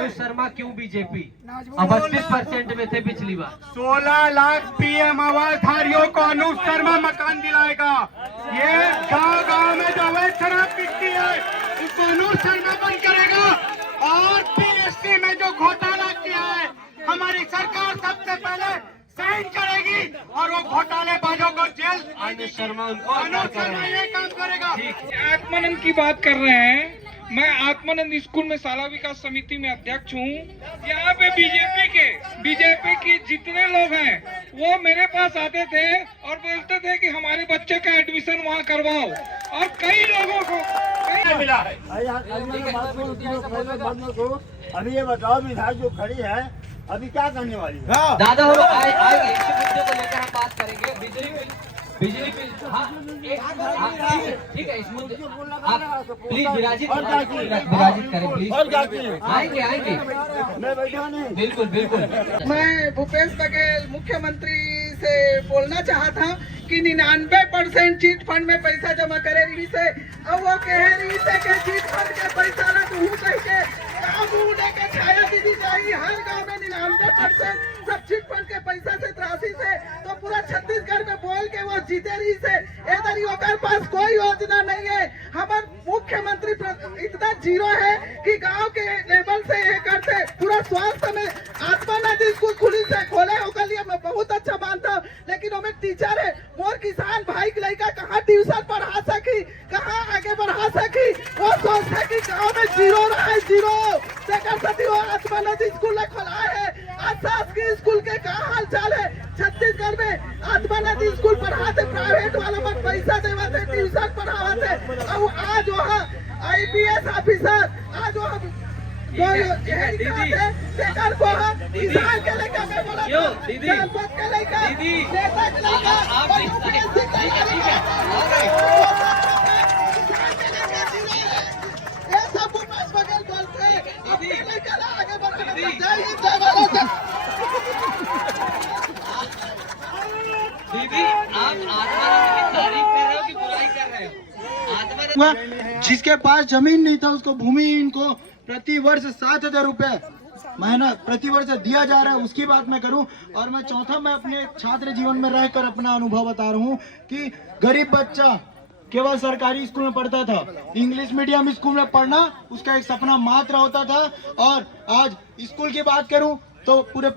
अनुज शर्मा क्यों बीजेपी? 32% में थे पिछली बार। 16 लाख पीएम आवास धारियों को अनुज शर्मा मकान दिलाएगा। ये गांव गांव में जो अवैध शराब बिकती है उसको अनुज शर्मा बंद करेगा। और पीएससी में जो घोटाला किया है हमारी सरकार सबसे पहले साइन करेगी और वो घोटालेबाजों को जेल। अनुज शर्मा उनको अनुज शर्मा ये काम करेगा। आत्मानंद की बात कर रहे हैं। मैं आत्मानंद स्कूल में शाला विकास समिति में अध्यक्ष हूँ। यहाँ पे बीजेपी के जितने लोग हैं वो मेरे पास आते थे और बोलते थे कि हमारे बच्चे का एडमिशन वहाँ करवाओ, और कई लोगों को मिला है। अभी ये बताओ विधायक जो खड़ी है अभी क्या करने वाली है? दादा हम आएंगे इस मुद्दे को लेकर हम बात करेंगे। बिजली बिल हाँ ठीक है, इस मुद्दे प्लीज विराजित करें प्लीज। आएंगे मैं बैठा नहीं। बिल्कुल। मैं भूपेश बघेल मुख्यमंत्री से बोलना चाहता कि 99% चीट फंड में पैसा जमा करे रही से, अब वो कह रही से कि चीट फंड के पैसा ना तू कह के गाँव लेके छाया दीदी जाएगी। हर गाँव में 99% सब चीट फंड के पैसा से 83 से तो पूरा छत्तीसगढ़ में बोल के वो जीते रही से। इधर योगा पास कोई योजना नहीं है। हमारे मुख्यमंत्री इतना जीरो है कि गांव के लेवल से ये करते। पूरा स्वास्थ्य में आत्मानंद स्कूल खुली से खोले होकर लिए मैं बहुत अच्छा मानता हूँ, लेकिन हमें टीचर है मोर किसान भाई के लड़का कहाँ ट्यूशन पढ़ा सकी, कहाँ आगे बढ़ा सकी। वो सोचता कि गाँव में जीरो रहा है, जीरो आत्मानंद स्कूल खोला है। आज शासकीय स्कूल के क्या हाल चाल है छत्तीसगढ़ में? आत्मानंद स्कूल पढ़ाते, प्राइवेट वाला में पैसा देवाते, ट्यूशन पढ़ावाते। अब आज वहाँ IPS ऑफिसर आज वहाँ किसान के लेकर मैं बोला जनपद के लेकर नेता के ये सब भूपेश बघेल बोलते अपने लेकर आगे बढ़ना। दीदी आप आत्मानंद की तारीफ कर रहे हो कि बुराई कर रहे हो? आत्मानंद जिसके पास जमीन नहीं था उसको भूमिहीन को प्रति वर्ष 7,000 रुपए महीना प्रति वर्ष दिया जा रहा है, उसकी बात मैं करूं। और मैं चौथा, मैं अपने छात्र जीवन में रहकर अपना अनुभव बता रहा हूं कि गरीब बच्चा केवल सरकारी स्कूल में पढ़ता था, इंग्लिश मीडियम स्कूल में पढ़ना उसका एक सपना मात्र होता था। और आज स्कूल की बात करूं तो पूरे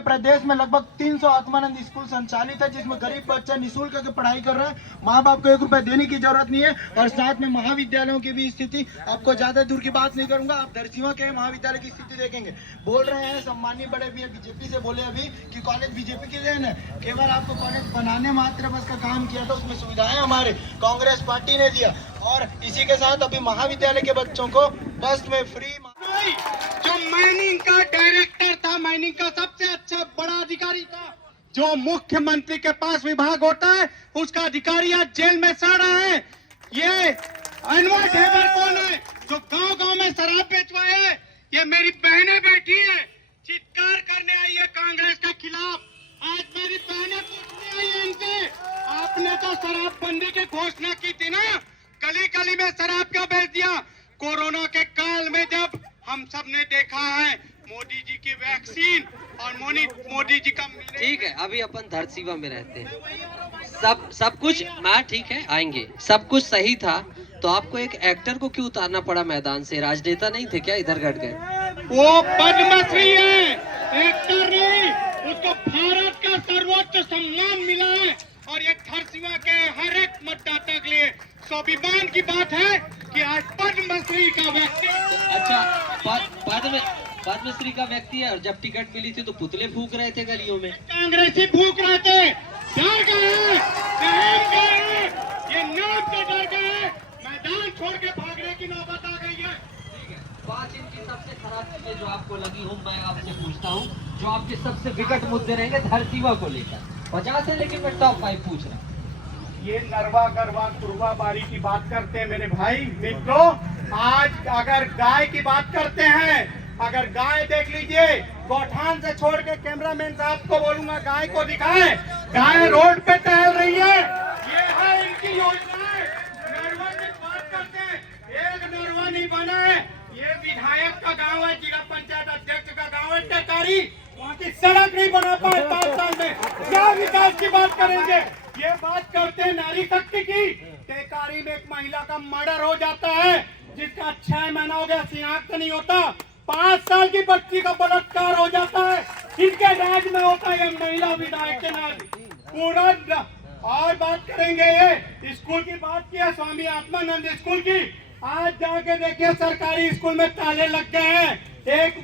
प्रदेश में लगभग 300 आत्मानंद स्कूल संचालित है, जिसमें गरीब बच्चा निःशुल्क की पढ़ाई कर रहा है। माँ बाप को 1 रुपए देने की जरूरत नहीं है। और साथ में महाविद्यालयों की भी स्थिति, आपको ज्यादा दूर की बात नहीं करूंगा, आप धरसीवा के महाविद्यालय की स्थिति देखेंगे। बोल रहे हैं सम्मानीय बड़े भी बीजेपी से बोले अभी कि कॉलेज बीजेपी की देन है, केवल आपको कॉलेज बनाने मात्र बस का काम किया था, उसमें सुविधाएं हमारे कांग्रेस पार्टी ने दिया। और इसी के साथ अभी महाविद्यालय के बच्चों को बस में फ्री। जो माइनिंग का डायरेक्टर था, माइनिंग का सबसे अच्छा बड़ा अधिकारी था, जो मुख्यमंत्री के पास विभाग होता है उसका अधिकारी आज जेल में सड़ रहा है। ये अनवर ढेबर कौन है जो गांव गांव में शराब बेचवाए है? ये मेरी बहनें बैठी है, चित्कार करने आई है कांग्रेस के खिलाफ। आज मेरी बहनें पूछने आई है इनसे, आपने तो शराबबंदी की घोषणा की थी ना, गली गली में शराब क्यों बेच दिया? कोरोना के काल में जब हम सब ने देखा है मोदी जी की वैक्सीन और मोदी जी का ठीक है, अभी अपन धरसीवा में रहते हैं। सब कुछ ठीक है, आएंगे, सब कुछ सही था, तो आपको एक एक्टर को क्यों उतारना पड़ा मैदान से? राजनेता नहीं थे क्या इधर घट गए? वो पद्मश्री है, एक्टर नहीं। उसको भारत का सर्वोच्च सम्मान मिला है। और ये धरसीवा के हर एक मतदाता के लिए स्वाभिमान की बात है कि आज पद्मश्री का व्यक्ति। अच्छा, पद्मश्री का व्यक्ति है, और जब टिकट मिली थी तो पुतले फूंक रहे थे गलियों में, कांग्रेसी फूंक रहे थे। डर गए, ये नाम से डर गए, मैदान छोड़ के भागने की नौबत आ गई है। ठीक है, 5 इनकी सबसे खराब चीजें जो आपको लगी हो, मैं आपसे पूछता हूँ, जो आपके सबसे विकट मुद्दे रहेंगे धरसीवा को लेकर। 50 है, लेकिन मैं टॉप 5 पूछ रहा हूँ। ये नरवा गरवा कुरवा बारी की बात करते हैं मेरे भाई मित्रों। आज अगर गाय की बात करते हैं, अगर गाय देख लीजिए, गौठान से छोड़ के कैमरामैन साहब को बोलूंगा गाय को दिखाएं। गाय रोड पे टहल रही है, ये है इनकी योजनाएं। नरवा की बात करते हैं, एक नरवा नहीं बना है। ये विधायक का गाँव है, का मर्डर हो जाता है, जिसका 6 महीना हो गया सिनाख्त नहीं होता, 5 साल की बच्ची का बलात्कार हो जाता है, इनके राज में होता है, ये महिला विधायक के नाम पूरा। और बात करेंगे ये स्कूल की बात की है, स्वामी आत्मानंद स्कूल की, आज जाके देखिए सरकारी स्कूल में ताले लग गए हैं। एक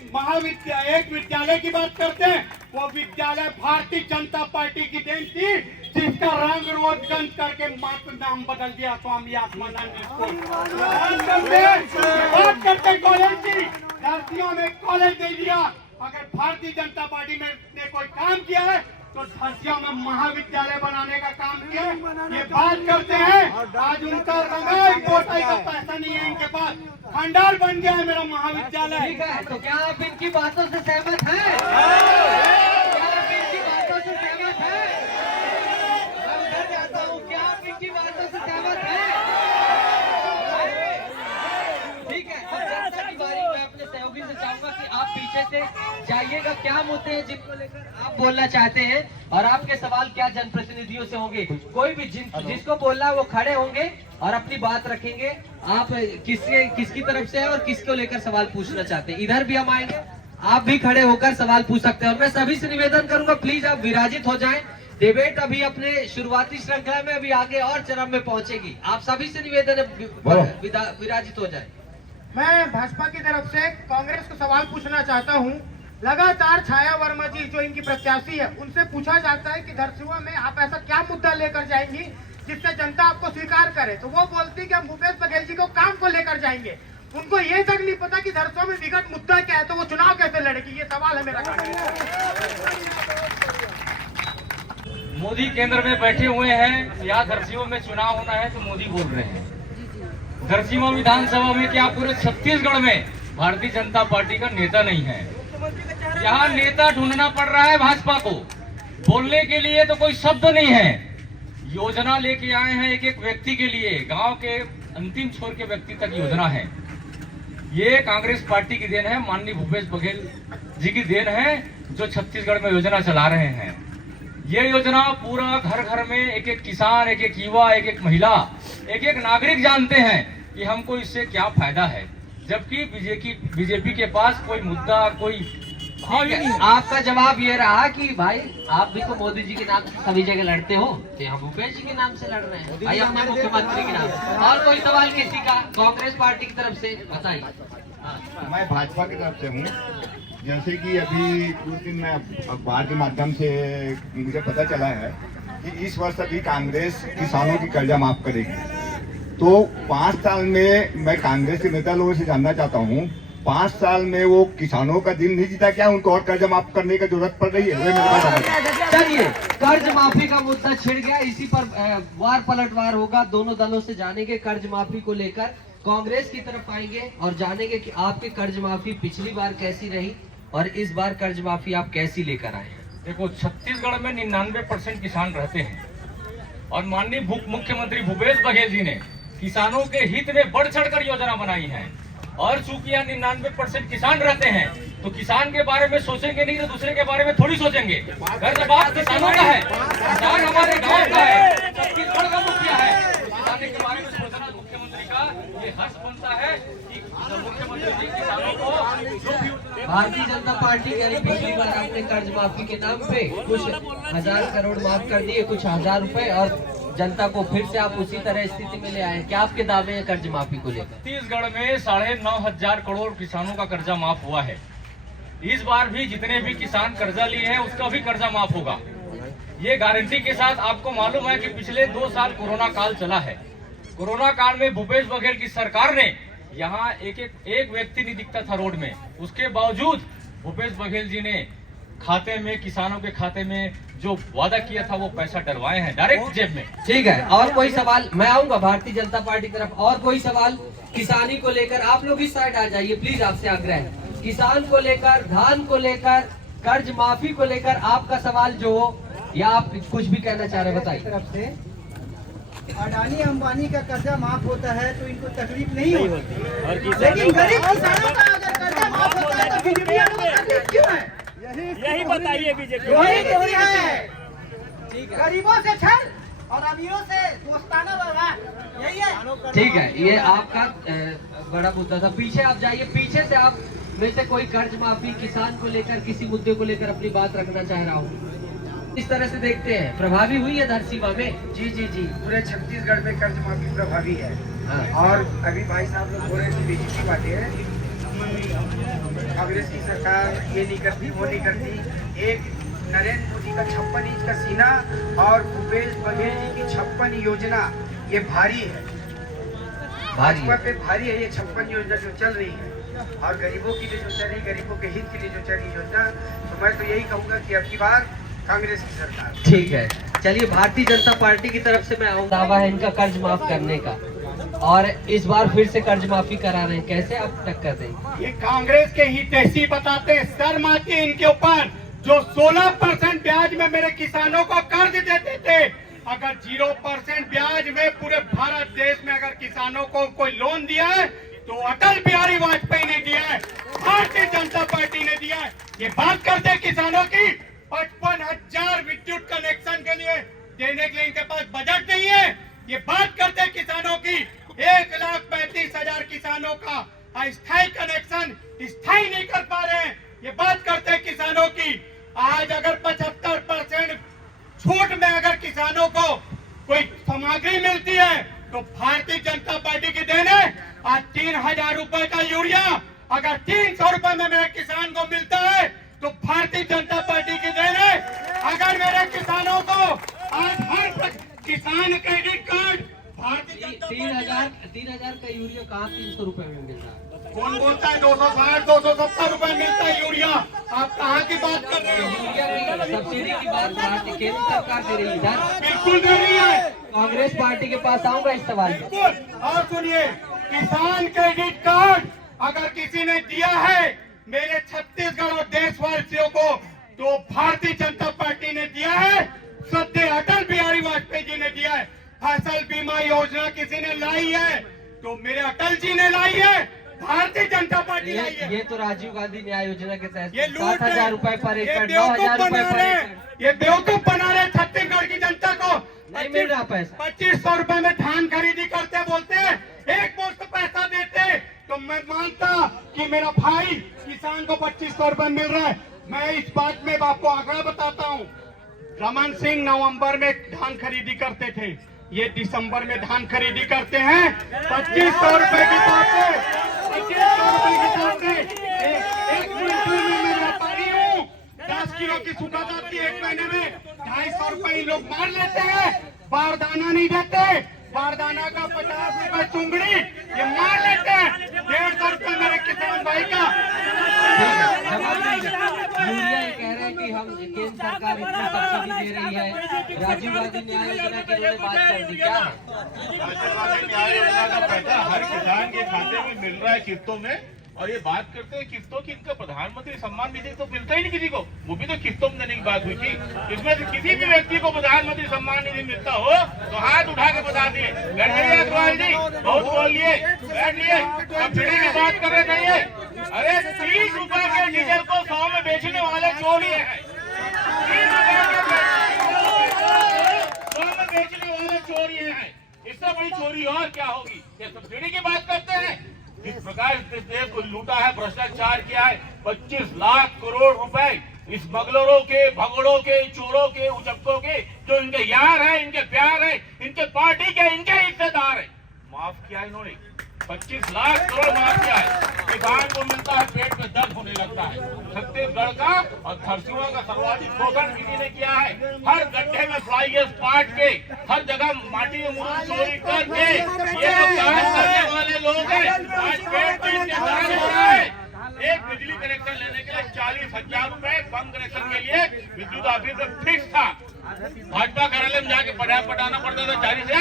विद्यालय की बात करते हैं, वो विद्यालय भारतीय जनता पार्टी की देन थी, जिसका रंग रोगन करके मात्र नाम बदल दिया स्वामी आत्मानंद स्कूल। बात करते कॉलेज की, धरतियों में कॉलेज दे दिया। अगर भारतीय जनता पार्टी ने कोई काम किया है तो धरतियों में महाविद्यालय बनाने का काम किया। ये बात करते हैं, आज उनका रंगाई कोटाई का पैसा नहीं है इनके पास, खंडार बन गया है मेरा महाविद्यालय। ठीक है, तो क्या आप इनकी बातों से सहमत हैं? क्या आप इनकी बातों से सहमत हैं? मैं उधर जाता हूँ, क्या आप इनकी बातों से सहमत हैं? ठीक है, अब जनता की बारी, मैं अपने सहयोगी से चाहूंगा कि आप पीछे से जाइएगा। क्या मुद्दे हैं जिनको लेकर आप बोलना चाहते हैं और आपके सवाल क्या जनप्रतिनिधियों से होंगे? कोई भी जिसको बोलना है वो खड़े होंगे और अपनी बात रखेंगे। आप किसकी तरफ से है और किसको लेकर सवाल पूछना चाहते हैं? इधर भी हम आएंगे, आप भी खड़े होकर सवाल पूछ सकते हैं। और मैं सभी से निवेदन करूंगा, प्लीज आप विराजित हो जाएं। डिबेट अभी अपने शुरुआती श्रृंखला में अभी आगे और चरम में पहुंचेगी। आप सभी से निवेदन है विराजित हो जाए। मैं भाजपा की तरफ से कांग्रेस को सवाल पूछना चाहता हूं। लगातार छाया वर्मा जी जो इनकी प्रत्याशी है, उनसे पूछा जाता है कि धरसीवा में आप ऐसा क्या मुद्दा लेकर जाएंगी जिससे जनता आपको स्वीकार करे, तो वो बोलती है कि हम भूपेश बघेल जी को काम को लेकर जाएंगे। उनको ये तक नहीं पता कि धरसीवा में विकट मुद्दा क्या है, तो वो चुनाव कैसे लड़ेगी? ये सवाल है मेरा कांग्रेस। मोदी केंद्र में बैठे हुए हैं, यहाँ धरसीवा में चुनाव होना है तो मोदी बोल रहे हैं। धरसीवा विधानसभा में क्या पूरे छत्तीसगढ़ में भारतीय जनता पार्टी का नेता नहीं है? यहाँ नेता ढूंढना पड़ रहा है भाजपा को, बोलने के लिए तो कोई शब्द नहीं है। योजना लेके आए हैं एक एक व्यक्ति के लिए, गांव के अंतिम छोर के व्यक्ति तक योजना है। ये कांग्रेस पार्टी की देन है, माननीय भूपेश बघेल जी की देन है, जो छत्तीसगढ़ में योजना चला रहे हैं। ये योजना पूरा घर घर में एक एक किसान, एक एक युवा, एक एक महिला, एक एक नागरिक जानते हैं कि हमको इससे क्या फायदा है, जबकि बीजेपी के पास कोई मुद्दा, कोई आपका जवाब ये रहा कि भाई आप भी तो मोदी जी के नाम से सभी जगह लड़ते हो, तो हम भूपेश जी के नाम से लड़ रहे हैं भाई, अपने मुख्यमंत्री के नाम से। और कोई सवाल किसी का कांग्रेस पार्टी की तरफ से बताइए। मैं भाजपा की तरफ से हूँ। जैसे कि अभी कुछ दिन में अखबार के माध्यम से मुझे पता चला है कि इस वर्ष अभी कांग्रेस किसानों की कर्जा माफ करेगी। तो 5 साल में मैं कांग्रेस के नेता लोगों से जानना चाहता हूँ, 5 साल में वो किसानों का दिल नहीं जीता क्या? उनको और कर्जा माफ करने की जरूरत पड़ रही है? चलिए, कर्ज माफी का मुद्दा छिड़ गया, इसी पर वार पलटवार होगा। दोनों दलों से जानेंगे कर्ज माफी को लेकर, कांग्रेस की तरफ आएंगे और जानेंगे कि आपकी कर्ज माफी पिछली बार कैसी रही और इस बार कर्ज माफी आप कैसी लेकर आए हैं। देखो, छत्तीसगढ़ में 99% किसान रहते हैं और माननीय मुख्यमंत्री भूपेश बघेल जी ने किसानों के हित में बढ़ चढ़कर योजना बनाई है। और चूंकि यहाँ 99% किसान रहते हैं, तो किसान के बारे में सोचेंगे नहीं तो दूसरे के बारे में थोड़ी सोचेंगे। कर्ज माफ किसानों का है, किसान हमारे गाँव का है, छत्तीसगढ़ का मुखिया है, किसानों के बारे में सोचना मुख्यमंत्री का ये हर्ष बनता है कि मुख्यमंत्री जी किसानों को जो भी। भारतीय जनता पार्टी कह रही पिछली बार आपने कर्ज माफी के नाम पे कुछ 1000 करोड़ माफ कर दिए, कुछ 1000 रुपए, और जनता को फिर से आप उसी तरह स्थिति में ले आए। क्या आपके दावे हैं कर्ज माफी को लेकर? छत्तीसगढ़ में 9,500 करोड़ किसानों का कर्जा माफ हुआ है। इस बार भी जितने भी किसान कर्जा लिए हैं उसका भी कर्जा माफ होगा, ये गारंटी के साथ। आपको मालूम है कि पिछले 2 साल कोरोना काल चला है। कोरोना काल में भूपेश बघेल की सरकार ने यहाँ एक व्यक्ति नहीं दिखता था रोड में, उसके बावजूद भूपेश बघेल जी ने खाते में, किसानों के खाते में जो वादा किया था वो पैसा डलवाए हैं डायरेक्ट जेब में। ठीक है, और कोई सवाल? मैं आऊंगा भारतीय जनता पार्टी की तरफ। और कोई सवाल किसानी को लेकर? आप लोग इस साइड आ जाइए प्लीज, आपसे आग्रह है। किसान को लेकर, धान को लेकर, कर्ज माफी को लेकर आपका सवाल जो हो, या आप कुछ भी कहना चाह रहे हैं बताइए। तरफ से अडानी अंबानी का कर्जा माफ होता है तो इनको तकलीफ नहीं होती, लेकिन गरीब किसानों का अगर कर्जा माफ होता है तो बीजेपी वालों को तकलीफ क्यों है? यही बताइए बीजेपी। वही है, गरीबों से छल और अमीरों से दोस्ताना व्यवहार, यही है। ठीक है, ये आपका बड़ा मुद्दा था। पीछे आप जाइए, पीछे से आप में से कोई कर्ज माफी, किसान को लेकर, किसी मुद्दे को लेकर अपनी बात रखना चाह रहा हूँ। इस तरह से देखते हैं, प्रभावी हुई है धरसीवा में? जी जी जी, पूरे छत्तीसगढ़ में कर्ज माफी प्रभावी है। हाँ। और अभी भाई साहब लोग बोल रहे थे बीजेपी वाले कांग्रेस की सरकार ये नहीं करती, वो नहीं करती। एक नरेंद्र मोदी का 56 इंच का सीना और भूपेश बघेल जी की 56 योजना, ये भारी है, भाजपा पे भारी है ये 56 योजना जो चल रही है। और गरीबों के लिए जो चल रही, गरीबों के हित के लिए जो चल रही योजना, तो मैं तो यही कहूँगा कि अब की बार कांग्रेस की सरकार। ठीक है, चलिए भारतीय जनता पार्टी की तरफ से मैं आऊँ, दावा है इनका कर्ज माफ करने का, और इस बार फिर से कर्ज माफी करा रहे हैं, कैसे आप टक्कर देंगे? ये कांग्रेस के हितैषी बताते, शर्म आती है इनके ऊपर, जो 16% ब्याज में मेरे किसानों को कर्ज देते थे। अगर 0% ब्याज में पूरे भारत देश में अगर किसानों को कोई लोन दिया है तो अटल बिहारी वाजपेयी ने दिया है, भारतीय जनता पार्टी ने दिया है। ये बात करते हैं किसानों की, 55,000 विद्युत कनेक्शन के लिए देने के लिए इनके पास बजट नहीं है। ये बात करते हैं किसानों की, 1,35,000 किसानों का अस्थायी कनेक्शन स्थायी नहीं कर पा रहे हैं। ये बात करते हैं किसानों की, आज अगर 75% छूट में अगर किसानों को कोई सामग्री मिलती है तो भारतीय जनता पार्टी की देन है। आज 3,000 रुपए का यूरिया अगर 300 रुपए में मेरे किसान को मिलता है तो भारतीय जनता पार्टी की देन है। अगर मेरे किसानों को आज हर किसान क्रेडिट कार्ड भारतीय 3,000 का यूरिया कहाँ 300 रुपए में मिल रहा है? कौन बोलता है 260 270 रुपए मिलता है यूरिया? आप कहाँ की बात कर रहे हो? यूरिया की सब्सिडी की बात भारतीय केंद्र सरकार दे रही है, बिल्कुल दे रही है। कांग्रेस पार्टी के पास आऊंगा इस सवाल में। बिल्कुल। और सुनिए, किसान क्रेडिट कार्ड अगर किसी ने दिया है मेरे छत्तीसगढ़ और देशवासियों को तो भारतीय जनता पार्टी ने दिया है, सत्य अटल बिहारी वाजपेयी जी ने दिया है। फसल बीमा योजना किसी ने लाई है तो मेरे अटल जी ने लाई है, भारतीय जनता पार्टी लाई है। ये तो राजीव गांधी न्याय योजना के तहत ये 7,000 रुपए पर ये एकड़, बेवकूफ 9,000 रुपए बना पर रहे, एकड़ ये बेवकूफ बना रहे छत्तीसगढ़ की जनता को। नहीं मिल रहा पैसा। 2500 रुपए में धान खरीदी करते बोलते हैं, एक मुश्त पैसा देते तो मैं मानता कि मेरा भाई किसान को 2500 रुपए मिल रहा है। मैं इस बात में आपको आंकड़ा बताता हूँ, रमन सिंह नवंबर में धान खरीदी करते थे, ये दिसंबर में धान खरीदी करते हैं 2500 रुपए की बात है, 2500 रुपए की बात है। एक क्विंटल में मैं व्यापारी हूँ, 10 किलो की सुधा जाती है एक महीने में 250 रुपए लोग मार लेते हैं, बारदाना नहीं देते, बारदाना का 50 रुपए चुंगड़ी ये मार लेते हैं, 150 रुपए मेरे किसान भाई का। यूरिया ये कह रहे हैं कि हम केंद्र सरकार इतनी सब्सिडी दे रही है, राजीव गांधी न्याय योजना की उन्होंने बात कर दी, क्या है? राजीव गांधी न्याय योजना का पैसा हर किसान के खाते में मिल रहा है किस्तों में, और ये बात करते हैं किस्तों की, इनका प्रधानमंत्री सम्मान निधि तो मिलता ही नहीं किसी को, वो भी तो किस्तों में देने की बात हुई थी। इसमें से किसी भी व्यक्ति को प्रधानमंत्री सम्मान निधि मिलता हो तो हाथ उठा के बता दिए। अग्रवाल जी बहुत बोल लिए, बैठ लिए, सब्सिडी की बात कर रहे थे। अरे 30 रुपए के डीजल को 100 में बेचने वाले चोरी है, 30 रुपए के 100 में बेचने वाले चोरी है। इससे बड़ी चोरी और क्या होगी? ये सब्सिडी की बात करते हैं। इस प्रकार इस देश को लूटा है, भ्रष्टाचार किया है, 25 लाख करोड़ रुपए इस स्मगलरों के, भगड़ों के, चोरों के, उचक्कों के, जो इनके यार हैं, इनके प्यार हैं, इनके पार्टी के, इनके हिस्सेदार हैं, माफ किया इन्होंने। 25 लाख करोड़ माफ किया है। किसान को मिलता है, पेट में दर्द होने लगता है। छत्तीसगढ़ का और धरसीवा का सर्वाधिक शोषण किसी ने किया है। हर गड्ढे में फ्लाई गैस पाट के, हर जगह माटी में मुरूम चोरी करके ये लोग काम करने वाले लोग हैं। आज पेट में इनके दर्द हो रहा है। एक बिजली कनेक्शन लेने के लिए 40,000 रुपए पंप कनेक्शन के लिए विद्युत ऑफिस में फिक्स था। भाजपा कार्यालय में जाके पटाना पड़ता था 40 से,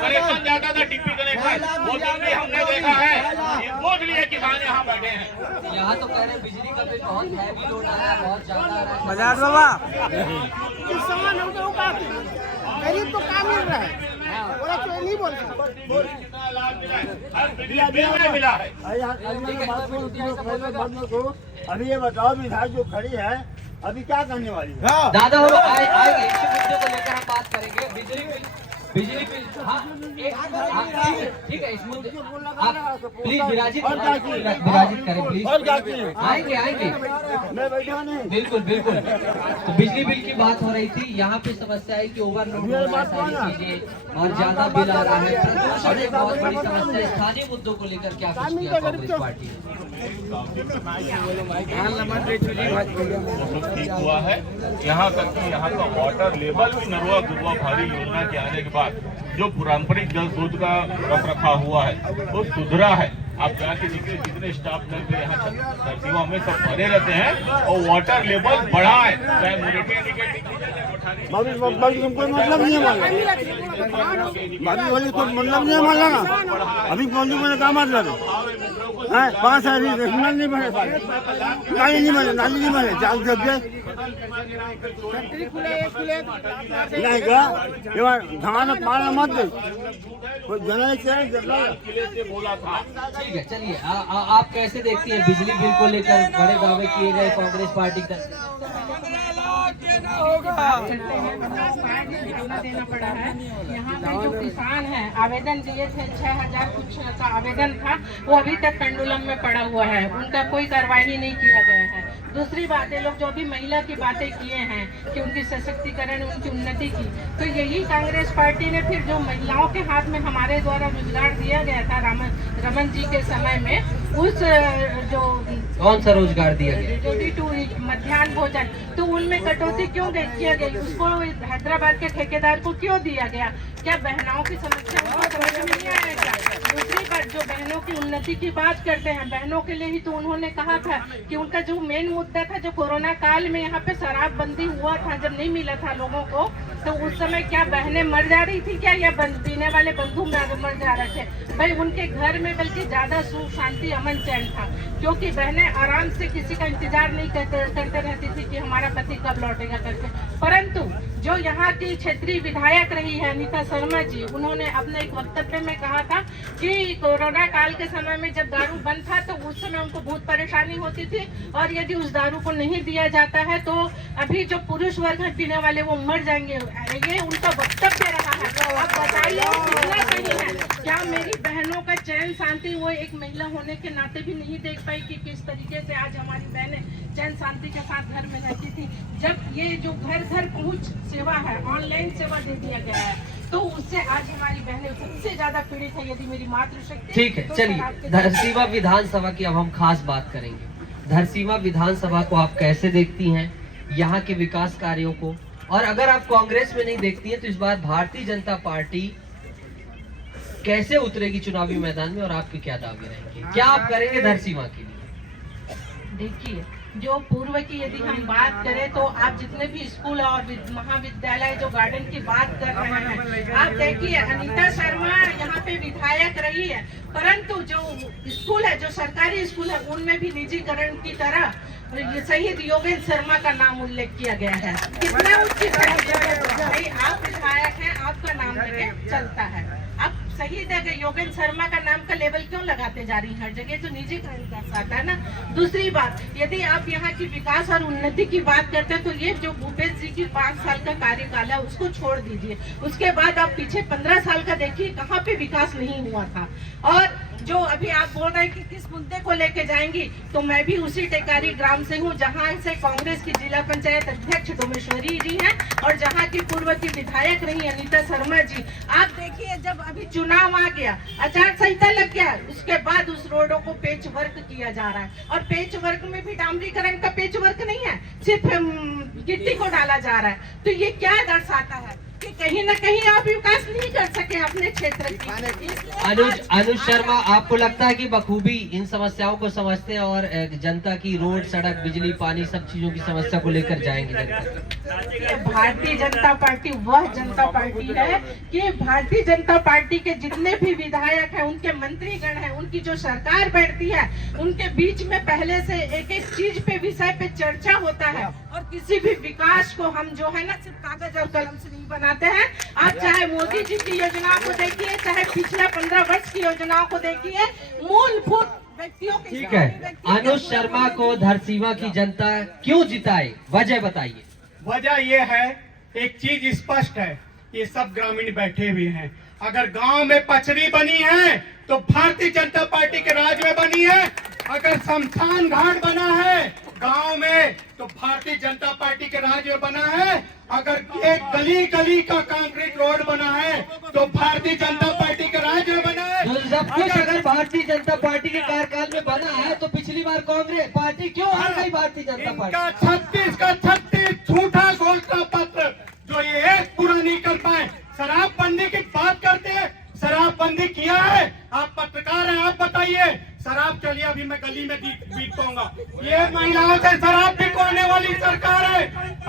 कनेक्शन जाता था टीपी कनेक्शन, वो दिन भी हमने देखा है। ये बोझ लिए किसान यहाँ बैठे हैं। यहाँ तो कह रहे हैं बिजली का बिल बहुत हैवी लोड आया, बहुत ज्यादा आ रहा है। बाजार बाबा किसान होगा गरीब को काम मिल रहा है, बोला तो नहीं बोल कितना लाभ मिला है, हर बिजली बिल में मिला है। अभी ये बताओ विधायक जो खड़ी है अभी क्या करने वाली है? दादा हम आएंगे इसी मुद्दे को लेकर हम बात करेंगे। बिजली बिल हाँ ठीक है इस मुद्दे आप प्लीज विराजित करें प्लीज। आएंगे मैं बैठा नहीं। बिल्कुल बिल्कुल। तो बिजली बिल की बात हो रही थी, यहाँ पे समस्या है कि ओवरलोड हो रहा है सारी चीजें और ज्यादा बिल आ रहा है, प्रदूषण एक बहुत बड़ी समस्या है। स्थानीय मुद्दों को लेकर क्या कुछ किया कांग्रेस पार्टी ने? ठीक हुआ है। यहाँ तक कि यहाँ का वाटर लेवल भी नरवा गुरवा भारी योजना के आने के बाद जो पारंपरिक जल स्रोत का रख रखा हुआ है वो सुधरा है। आप जाके देखिए जितने स्टाफ मिलते हैं यहाँ धरतीवा में सब भरे रहते हैं और वाटर लेवल बढ़ा है। चाहे तुमको मतलब नहीं है मतलब नहीं मानना। अभी कौन मैंने क्या मतलब है? 5 साल नहीं बने, नाली नहीं बने, जाल जब नहीं क्या धान पाल मत दे किले से बोला था। ठीक है चलिए आप कैसे देखती हैं बिजली बिल को लेकर बड़े दावे किए गए कांग्रेस पार्टी का? देना पड़ा है। यहाँ पे जो किसान हैं आवेदन दिए थे 6000 कुछ का आवेदन था, वो अभी तक पेंडुलम में पड़ा हुआ है, उनका कोई कार्रवाई नहीं किया गया है। दूसरी बात है लोग जो भी महिला की बातें किए हैं कि उनकी सशक्तिकरण उनकी उन्नति की, तो यही कांग्रेस पार्टी ने फिर जो महिलाओं के हाथ में हमारे द्वारा रोजगार दिया गया था रमन जी के समय में, उस जो कौन सा रोजगार दिया गया? जो मध्याह्न भोजन, तो उनमें कटौती क्यों किया गई? उसको हैदराबाद के ठेकेदार को क्यों दिया गया? क्या बहनों की समस्या उनको समझ में नहीं आया क्या? दूसरी बात जो बहनों की उन्नति की बात करते हैं, बहनों के लिए ही तो उन्होंने कहा था कि उनका जो मेन मुद्दा था, जो कोरोना काल में यहाँ पे शराबबंदी हुआ था, जब नहीं मिला था लोगों को, तो उस समय क्या बहनें मर जा रही थी क्या, या पीने वाले बंधु मर जा रहे थे? भाई उनके घर में बल्कि ज्यादा सुख शांति अमन चैन था, क्योंकि बहनें आराम से किसी का इंतजार नहीं करते रहती थी कि हमारा पति कब लौटेगा करके। परंतु जो यहाँ की क्षेत्रीय विधायक रही है अनीता शर्मा जी, उन्होंने अपने एक वक्तव्य में कहा था कि कोरोना काल के समय में जब दारू बंद था तो उस समय उनको बहुत परेशानी होती थी, और यदि उस दारू को नहीं दिया जाता है तो अभी जो पुरुष वर्ग है पीने वाले वो मर जाएंगे। ये उनका वक्तव्य रहा है। आप बताइए कितना सही है? क्या मेरी बहनों का चैन शांति वो एक महिला होने के नाते भी नहीं देख पाई कि किस तरीके से आज हमारी बहनें चैन शांति के साथ घर में रहती थी? जब ये जो घर घर पहुंच सेवा है, ऑनलाइन सेवा दे दिया गया है, तो उससे आज हमारी बहनें सबसे ज्यादा पीड़ित है। यदि मेरी मातृशक्ति ठीक है चलिए धरसीवा विधानसभा की अब हम खास बात करेंगे। धरसीवा विधानसभा को आप कैसे देखती हैं, यहाँ के विकास कार्यों को? और अगर आप कांग्रेस में नहीं देखती हैं तो इस बार भारतीय जनता पार्टी कैसे उतरेगी चुनावी मैदान में और आपके क्या दावे रहेंगे? क्या आप करेंगे धरसीवा के लिए? देखिए जो पूर्व की यदि हम बात करें तो आप जितने भी स्कूल और महाविद्यालय जो गार्डन की बात कर रहे हैं, आप देखिए अनीता शर्मा यहाँ पे विधायक रही है, परंतु जो स्कूल है, जो सरकारी स्कूल है, उनमें भी निजीकरण की तरह शहीद योगेंद्र शर्मा का नाम उल्लेख किया गया है। कितना उच्च भाई आप विधायक हैं, आपका नाम लेके चलता है, आप शहीद है योगेंद्र शर्मा का नाम का लेवल क्यों लगाते जा रही है हर जगह? जो निजीकरण का साथ है ना। दूसरी बात, यदि आप यहाँ की विकास और उन्नति की बात करते हैं तो ये जो भूपेश जी की 5 साल का कार्यकाल है उसको छोड़ दीजिए, उसके बाद आप पीछे 15 साल का देखिए कहाँ पे विकास नहीं हुआ था। और जो अभी आप बोल रहे हैं कि किस मुद्दे को लेके जाएंगी, तो मैं भी उसी टेकारी ग्राम से हूँ जहाँ से कांग्रेस की जिला पंचायत अध्यक्ष डोमेश्वरी जी हैं और जहाँ की पूर्व की विधायक रही अनीता शर्मा जी। आप देखिए जब अभी चुनाव आ गया, आचार संहिता लग गया, उसके बाद उस रोडों को पेच वर्क किया जा रहा है, और पेच वर्क में भी डामरीकरण का पेच वर्क नहीं है, सिर्फ गिट्टी को डाला जा रहा है। तो ये क्या दर्शाता है कि कहीं ना कहीं आप विकास नहीं कर सके अपने क्षेत्र की। अनुज शर्मा, आपको लगता है कि बखूबी इन समस्याओं को समझते हैं और जनता की रोड, सड़क, बिजली, पानी सब चीजों की समस्या को लेकर जाएंगे जनता? भारतीय जनता पार्टी वह जनता पार्टी है कि भारतीय जनता पार्टी के जितने भी विधायक हैं, उनके मंत्रीगण हैं, उनकी जो सरकार बैठती है, उनके बीच में पहले से एक एक चीज पे, विषय पे चर्चा होता है, और किसी भी विकास को हम जो है ना सिर्फ कागज और कलम से नहीं बनाते हैं। आप चाहे मोदी जी की योजनाओं को देखिए, चाहे पिछला 15 वर्ष की योजनाओं को देखिए, मूलभूत व्यक्तियों की ठीक है, अनुज शर्मा को धरसींवा की जनता क्यों जिताए, वजह बताइए। वजह ये है, एक चीज स्पष्ट है, ये सब ग्रामीण बैठे हुए हैं। अगर गांव में पचरी बनी है तो भारतीय जनता पार्टी के राज में बनी है। अगर शमशान घाट बना है गांव में तो भारतीय जनता पार्टी के राज में बना है। अगर एक गली गली का कंक्रीट रोड बना है तो भारतीय जनता पार्टी के राज में बना है। तो सब कुछ अगर भारतीय जनता पार्टी के कार्यकाल में बना है तो पिछली बार कांग्रेस पार्टी क्यों हार गई भारतीय जनता पार्टी? इनका 36 का 36 झूठा घोषणा पत्र जो ये एक पूरा नहीं कर पाए। शराबबंदी की बात करते हैं, शराबबंदी किया है? आप पत्रकार हैं, आप बताइए। शराब चलिए अभी मैं गली में बीत पाऊंगा। ये महिलाओं से शराब बिकवाने वाली सरकार है।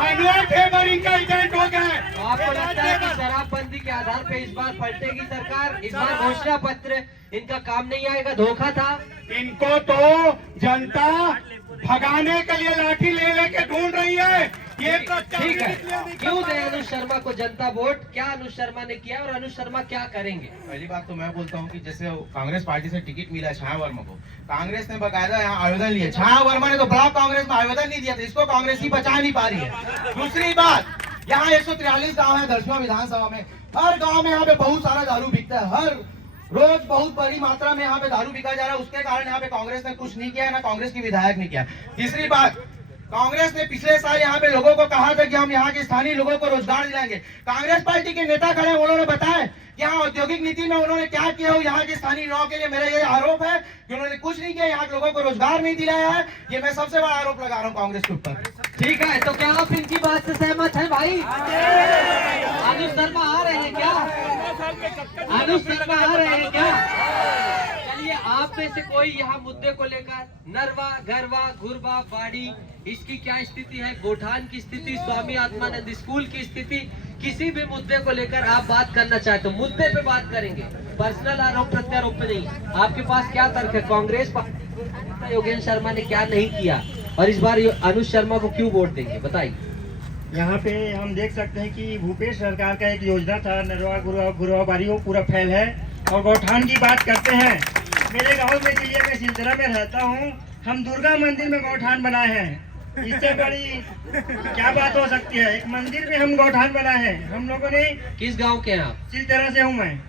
एनुअल फेवर इनका एजेंट हो गया है। आपको लगता है कि शराबबंदी के आधार पे इस बार पलटेगी सरकार? इस बार घोषणा पत्र इनका काम नहीं आएगा, धोखा था। इनको तो जनता भगाने के लिए लाठी ले लेके ढूंढ रही है। ये ठीक है, क्यों दे अनुज शर्मा को जनता वोट? क्या अनुज शर्मा ने किया और अनुज शर्मा क्या करेंगे? पहली बात तो मैं बोलता हूँ कि जैसे कांग्रेस पार्टी से टिकट मिला है छाया वर्मा को, कांग्रेस ने बकायदा यहाँ आवेदन लिया। छाया वर्मा ने तो ब्लॉक कांग्रेस में आवेदन नहीं दिया था, इसको कांग्रेस ही बचा नहीं पा रही है। दूसरी बात, यहाँ 143 गाँव है धरसींवा विधानसभा में, हर गाँव में यहाँ पे बहुत सारा दारू बिकता है। हर रोज बहुत बड़ी मात्रा में यहाँ पे दारू बिका जा रहा है। उसके कारण यहाँ पे कांग्रेस ने कुछ नहीं किया, ना कांग्रेस की विधायक ने किया। तीसरी बात, कांग्रेस ने पिछले साल यहाँ पे लोगों को कहा था कि हम यहाँ के स्थानीय लोगों को रोजगार दिलाएंगे। कांग्रेस पार्टी के नेता खड़े, उन्होंने बताया कि यहाँ औद्योगिक नीति में उन्होंने क्या किया हो यहाँ के स्थानीय लोगों के लिए। मेरा ये आरोप है कि उन्होंने कुछ नहीं किया, यहाँ के लोगों को रोजगार नहीं दिलाया है। ये मैं सबसे बड़ा आरोप लगा रहा हूँ कांग्रेस के ऊपर। ठीक है, तो क्या आप इनकी बात से सहमत हैं भाई? अनुज शर्मा आ रहे हैं क्या? अनुज शर्मा आ रहे हैं क्या? चलिए, आप में से कोई यहाँ मुद्दे को लेकर नरवा, गरवा, घुरवा, बाड़ी, इसकी क्या स्थिति है, गोठान की स्थिति, स्वामी आत्मानंद स्कूल की स्थिति, किसी भी मुद्दे को लेकर आप बात करना चाहते हो, मुद्दे पे बात करेंगे, पर्सनल आरोप प्रत्यारोप पे नहीं। आपके पास क्या तर्क है? कांग्रेस पार्टी योगेंद्र शर्मा ने क्या नहीं किया और इस बार अनुज शर्मा को क्यों वोट देंगे, बताइए। यहाँ पे हम देख सकते हैं कि भूपेश सरकार का एक योजना था, नरवा गुरवा बारी, वो पूरा फैल है। और गौठान की बात करते हैं, मेरे गांव में जिले में सिलचरा में रहता हूँ, हम दुर्गा मंदिर में गौठान बनाए हैं। इससे बड़ी क्या बात हो सकती है? एक मंदिर में हम गौठान बनाए हैं हम लोगों ने। किस गांव के हैं आप? सिलचरा से हूँ मैं।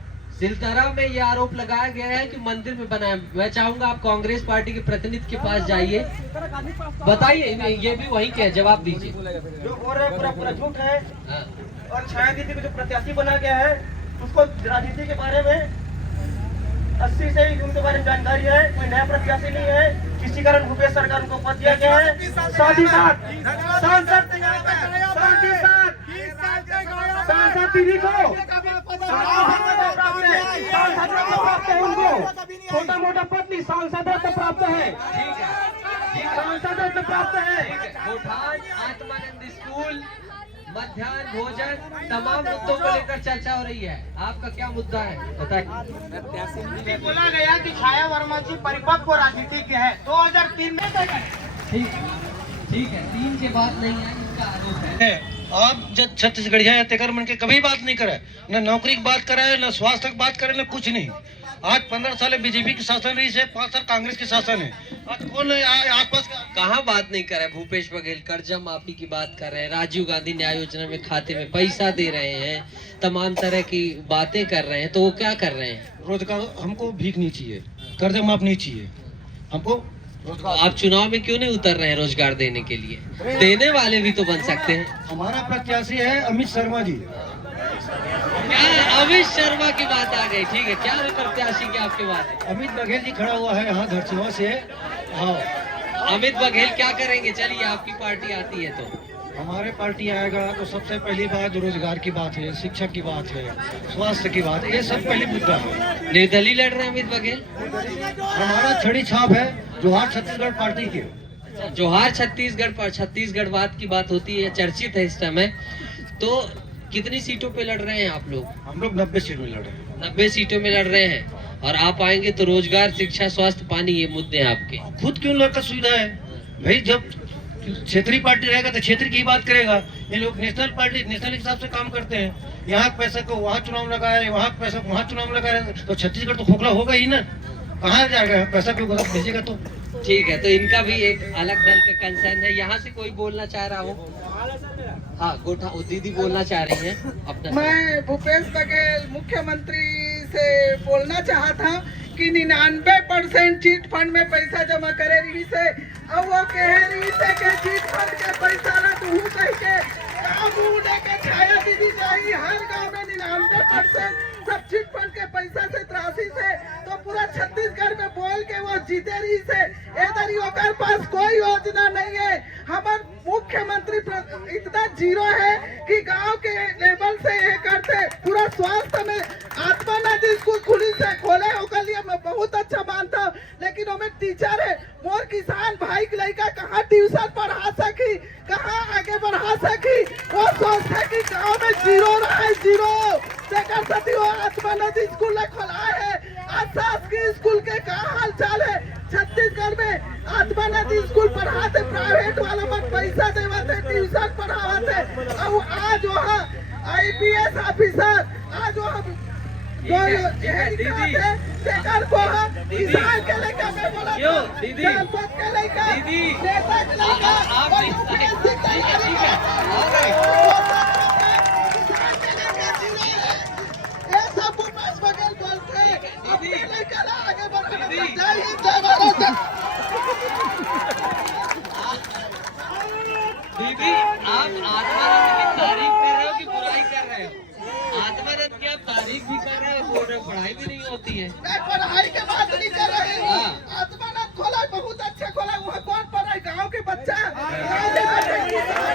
सिलतरा में ये आरोप लगाया गया है कि मंदिर में बनाया। मैं चाहूंगा आप कांग्रेस पार्टी के प्रतिनिधि के पास जाइए, बताइए, ये भी वही के जवाब दीजिए। जो हो रहा है पूरा झूठ है। हाँ। और छाया दीदी को जो प्रत्याशी बना गया है उसको राजनीति के बारे में 80 से ही उनके बारे में जानकारी है। कोई नया प्रत्याशी नहीं है, किसी कारण भूपेश सरकार को पद दिया गया है। साथ ही साथ सांसद दीदी को छोटा मोटा पद नहीं, सांसद प्राप्त है, सांसद प्राप्त है। गोठान, आत्मानंद स्कूल, मध्याह्न भोजन, तमाम मुद्दों को लेकर चर्चा हो रही है। आपका क्या मुद्दा है, बताइए। बोला गया कि छाया वर्मा जी परिपक्व राजनीति के हैं, 2003 में। ठीक है, 3 के बाद नहीं है, इसका आरोप है। आप जब छत्तीसगढ़िया या तेकर मन के कभी बात नहीं करे, न नौकरी की बात करे, न स्वास्थ्य की बात करे, न कुछ नहीं। आज 15 साल बीजेपी की शासन रही है, 5 साल कांग्रेस की शासन है। आज कौन आपस कहाँ बात नहीं कर रहे? भूपेश बघेल कर्जा माफी की बात कर रहे हैं, राजीव गांधी न्याय योजना में खाते में पैसा दे रहे हैं, तमाम तरह की बातें कर रहे हैं, तो वो क्या कर रहे हैं? रोजगार हमको भीख नहीं चाहिए, कर्जा माफ नहीं चाहिए हमको। आप चुनाव में क्यों नहीं उतर रहे हैं रोजगार देने के लिए? देने वाले भी तो बन सकते हैं। हमारा प्रत्याशी है अमित शर्मा जी। क्या अमित शर्मा की बात आ गई? ठीक है, क्या है प्रत्याशी की आपके बात? अमित बघेल जी खड़ा हुआ है यहाँ धरसींवा से। हाँ, अमित बघेल क्या करेंगे? चलिए, आपकी पार्टी आती है तो। हमारे पार्टी आएगा तो सबसे पहली बात रोजगार की बात है, शिक्षा की बात है, स्वास्थ्य की बात है, ये सब पहली मुद्दा है। निर्दलीय लड़ रहे हैं अमित बघेल। हमारा छड़ी छाप है जोहार छत्तीसगढ़ पार्टी के। जोहार छत्तीसगढ़ पर छत्तीसगढ़वाद की बात होती है, चर्चित है इस समय। तो कितनी सीटों पे लड़ रहे हैं आप लोग? हम लोग 90 सीट में लड़ रहे हैं। 90 सीटों में लड़ रहे हैं, और आप आएंगे तो रोजगार, शिक्षा, स्वास्थ्य, पानी, ये मुद्दे हैं आपके। खुद क्यों लड़का सुविधा है भाई? जब क्षेत्रीय पार्टी रहेगा तो क्षेत्र की बात करेगा। ये लोग नेशनल पार्टी, नेशनल हिसाब से काम करते हैं। यहाँ पैसा को वहाँ चुनाव लगाए, वहाँ पैसा वहाँ चुनाव लगाए, तो छत्तीसगढ़ तो खोखला होगा ही ना। कहाँ जाएगा पैसा? क्यों भेजेगा तो? ठीक है, तो इनका भी एक अलग दल का कंसर्न है। यहाँ से कोई बोलना चाह रहा हो? हाँ, गोठा दीदी बोलना चाह रही है अपना। मैं भूपेश बघेल मुख्यमंत्री से बोलना चाहता हूँ कि 99% चिट फंड में पैसा जमा करे रही से, अब वो कह रही से कि चिट फंड के पैसा ना तू कह के गाँव के छाया दीदी चाहिए। हर गांव में 99% सब चिट फंड के पैसा से 83 से, तो पूरा छत्तीसगढ़ में बोल के वो जीते रही से। इधर ओकर पास कोई योजना नहीं है। हमारे मुख्यमंत्री इतना जीरो है कि गांव के लेवल से ये करते। पूरा स्वास्थ्य में आत्मा नदी स्कूल खुली से खोले, ओकर लिए मैं बहुत अच्छा मानता हूँ, लेकिन वो में टीचर है। मोर किसान भाई के लड़का कहाँ ट्यूशन पढ़ा सकी, कहाँ आगे बढ़ा सकी, वो सोचते कि गांव में जीरो रहा है, जीरो सेकर सती वो आत्मा नदी स्कूल खोला है। आज शासकीय स्कूल के कहाँ हाल चाल है छत्तीसगढ़ में? आत्मा नदी स्कूल पढ़ाते, प्राइवेट वालों में पैसा देवाते, ट्यूशन पढ़ावाते। अब आज वहाँ IPS ऑफिसर, आज वहाँ दीदी को किसान के लेकर मैं बोला दीदी के लेकर नेता के ये सब भूपेश बघेल बोलते हैं। अपने लेकर आगे बढ़ना। जय हिंद, जय भारत। दीदी, आप आत्मानंद की तारीफ कर रहे हो कि बुराई कर रहे हो? आत्मानंद की आप तारीफ भी कर रहे हो, बोल रहे हो पढ़ाई भी नहीं होती है। मैं पढ़ाई के बात नहीं कर रही हूँ। आत्मानंद खोला, बहुत अच्छा खोला। वहाँ कौन पढ़ाई? गाँव के बच्चा।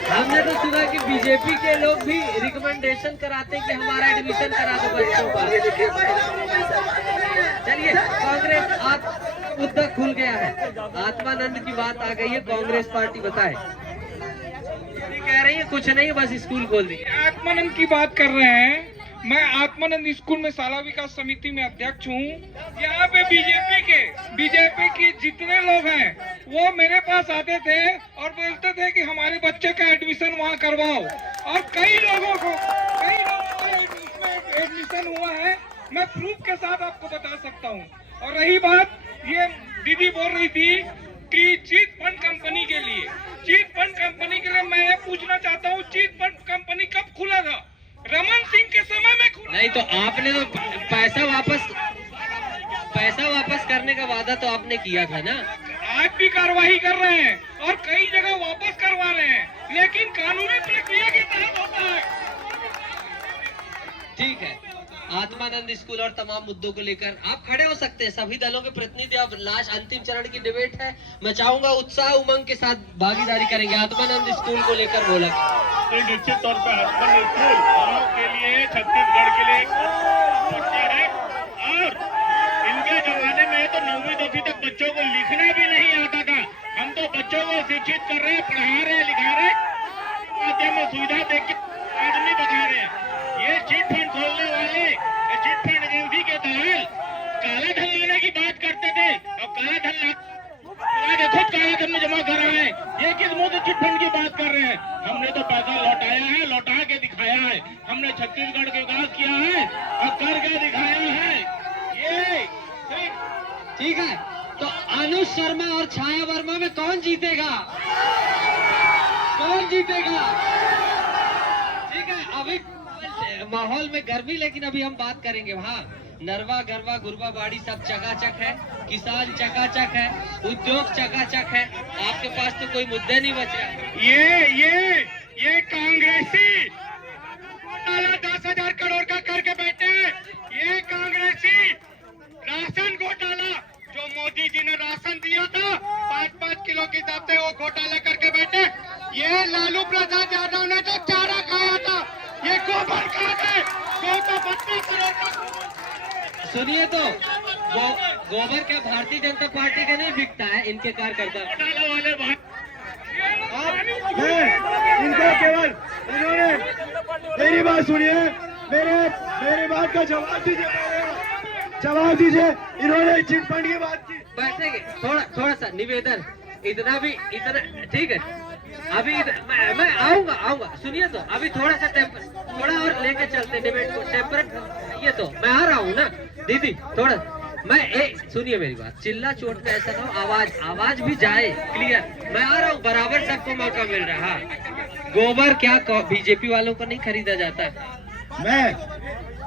हमने तो सुना कि बीजेपी के लोग भी रिकमेंडेशन कराते हैं कि हमारा एडमिशन करा दो बच्चों का। चलिए, कांग्रेस आप मुद्दा खुल गया है। आत्मानंद की बात आ गई है, कांग्रेस पार्टी बताए। कह रही है कुछ नहीं, बस स्कूल खोल दी। आत्मानंद की बात कर रहे हैं। मैं आत्मानंद स्कूल में शाला विकास समिति में अध्यक्ष हूँ। यहाँ पे बीजेपी के जितने लोग हैं वो मेरे पास आते थे और बोलते थे कि हमारे बच्चे का एडमिशन वहाँ करवाओ, और कई लोगों को इसमें एडमिशन हुआ है। मैं प्रूफ के साथ आपको बता सकता हूँ। और रही बात, ये दीदी बोल रही थी कि चीट फंड कंपनी के लिए मैं ये पूछना चाहता हूँ, चीट फंड कंपनी कब खुला था? रमन सिंह के समय में खुला नहीं, तो आपने तो पैसा वापस करने का वादा तो आपने किया था ना। आज भी कार्रवाई कर रहे हैं और कई जगह वापस करवा रहे हैं, लेकिन कानूनी प्रक्रिया के तहत होता है। ठीक है, आत्मानंद स्कूल और तमाम मुद्दों को लेकर आप खड़े हो सकते हैं। सभी दलों के प्रतिनिधि, अब लास्ट अंतिम चरण की डिबेट है। मैं चाहूंगा उत्साह उमंग के साथ भागीदारी करेंगे। आत्मानंद स्कूल को लेकर बोला निश्चित तौर पर आत्मानंद स्कूल गाँव के लिए, छत्तीसगढ़ के लिए बच्चे हैं। और इनके जमाने में तो 9वीं 10वीं तक बच्चों को लिखना भी नहीं आता था। हम तो बच्चों को शिक्षित कर रहे हैं, पढ़ा रहे हैं, लिखा रहे हैं, माध्यम में सुविधा देख के आदमी बता रहे हैं। ये चिट फंड खोलने वाले, चिट फंड एजेंसी के दलाल काला धन लाने की बात करते थे, और काला धन खुद काला धन में जमा कर रहे हैं। ये किस मुंह से चिट फंड की बात कर रहे हैं? हमने तो पैसा लौटाया है, लौटा के दिखाया है। हमने छत्तीसगढ़ के विकास किया है और करके दिखाया है। ये ठीक है, तो अनुज शर्मा और छाया वर्मा में कौन जीतेगा? ठीक है, अभी माहौल में गर्मी, लेकिन अभी हम बात करेंगे। वहाँ नरवा गरवा गुरबा बाड़ी सब चकाचक है, किसान चकाचक है, उद्योग चकाचक है। आपके पास तो कोई मुद्दे नहीं बच रहा। ये कांग्रेसी घोटाला 10,000 करोड़ का करके बैठे। ये कांग्रेसी राशन घोटाला, जो मोदी जी ने राशन दिया था 5-5 किलो के हिसाब से, वो घोटाला करके बैठे। ये लालू प्रसाद यादव ने तो चारा खाया था, ये गोबर खा गए। 232 करोड़ का। सुनिए तो, गोबर क्या भारतीय जनता पार्टी का नहीं बिकता है? इनके कार्यकर्ता वाले इनको केवल इन्होंने मेरी बात सुनिए, मेरे बात का जवाब दीजिए। इन्होंने चिट फंड की बात की। बैठेंगे, थोड़ा सा निवेदन, इतना ठीक है। अभी मैं आऊंगा। सुनिए तो, अभी थोड़ा और लेके चलते डिबेट को। टेम्परेट ये तो मैं आ रहा हूँ ना दीदी, थोड़ा सुनिए मेरी बात, चिल्ला चोट में ऐसा ना हो, आवाज भी जाए क्लियर। मैं आ रहा हूँ, बराबर सबको मौका मिल रहा। गोबर क्या बीजेपी वालों को नहीं खरीदा जाता?